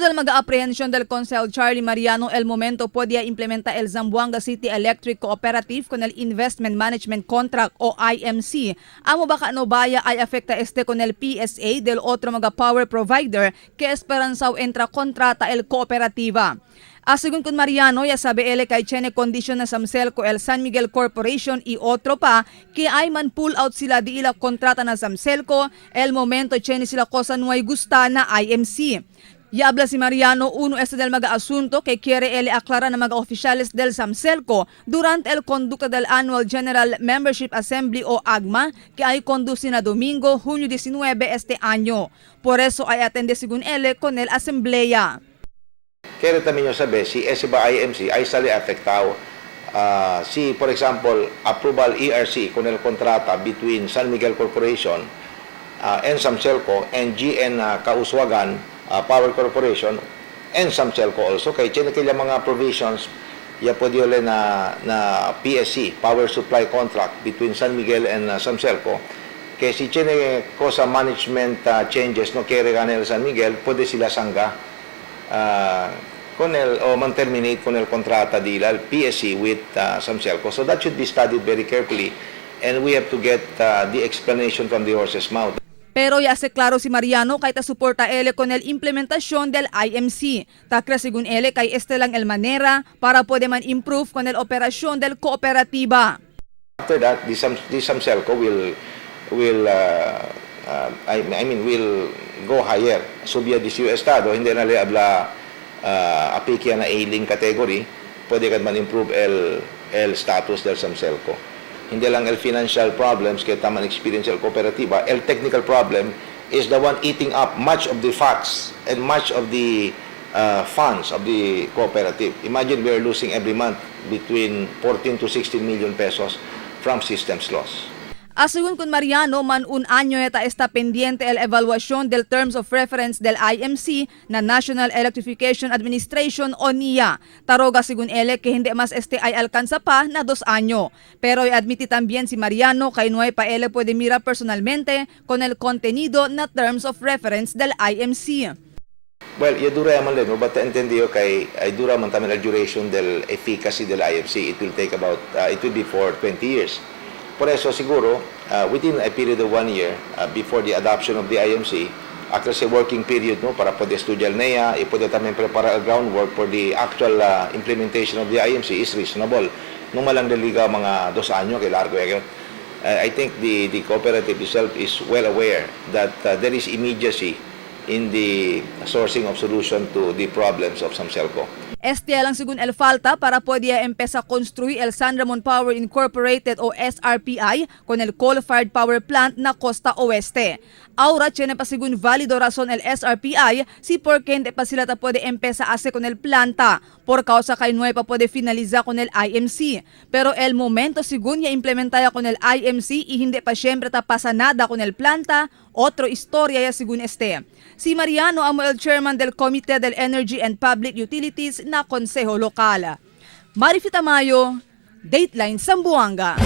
Uno del mag-aprehensión del Consel Charlie Mariano el momento podía implementa el Zamboanga City Electric Cooperative con el Investment Management Contract o IMC. Amo baka no baya ay afecta este con el PSA del otro mag-power provider que esperanzaw entra kontrata el cooperativa. Asigun kun Mariano, ya sabi ele kay Chene condition na Samselco el San Miguel Corporation y otro pa, ki ay man pull out sila di ila kontrata na Samselco, el momento Chene sila kosa nuay gusta na IMC. Ya habla si Mariano, uno este del mag-asunto que quiere ele aclarar na mag-oficiales del Samselco durante el conducta del Annual General Membership Assembly o AGMA que ay conduce na Domingo, Junio 19 este año. Por eso ay atende según ele con el Asamblea. Kaya también nyo sabi, si SBA IMC ay sali afectado. Si, for example, approval ERC con el kontrata between San Miguel Corporation and Samselco and GN Kauswagan Power Corporation and Samselco also. Kaya kaya mga provisions, ya pwede ulit na PSC, Power Supply Contract between San Miguel and Samselco. Kaya si chine ko sa management changes no kaya ganel San Miguel, pwede sila sangga con el o man-terminate con el kontrata dila PSC with Samselco. So that should be studied very carefully and we have to get the explanation from the horse's mouth. Pero ya se claro si Mariano kay ta suporta ele con el implementación del IMC. Takra según ele kay este lang el manera para puede man improve con el operasyon del cooperativa. After that, the Samselco will will go higher. Subya di siyo estado, hindi na liabla apikya na ailing category, pwede ka man improve el status del Samselco. Hindi lang el financial problems kaya taman experience el cooperativa, el technical problem is the one eating up much of the facts and much of the funds of the cooperative. Imagine we are losing every month between 14 to 16 million pesos from systems loss. Asigun kun Mariano, man un año eta está pendiente el evaluación del Terms of Reference del IMC na National Electrification Administration o NIA. Taroga según ele que hindi mas este ay alcanza pa na 2 anyo. Pero admiti también si Mariano kay no ay pa ele puede mira personalmente con el contenido na Terms of Reference del IMC. Well, dura man din, but entendido kay ay dura man tamen el duration del efficacy del IMC. It will take about, it will be for 20 years. Por eso siguro, within a period of 1 year, before the adoption of the IMC, after sa working period, no, para pwede estudyar NEA, pwede también prepara groundwork for the actual implementation of the IMC is reasonable. Nung malang daliga mga 2 anyo, kay largo yan. I think the cooperative itself is well aware that there is immediacy in the sourcing of solution to the problems of Samselco. Este lang según el falta para podía empezar a construir el San Ramon Power Incorporated o SRPI con el coal-fired power plant na Costa Oeste. Ahora tiene pa según válido razón el SRPI si porque hindi pa sila ta puede empezar a hacer con el planta por causa kay no pa puede finalizar con el IMC. Pero el momento según ya implementaya con el IMC y hindi pa siyempre ta pasa nada con el planta, otro historia ya según este. Si Mariano amo el chairman del Comité del Energy and Public Utilities na Konseho Lokal. Marifita Mayo, Dateline Zamboanga.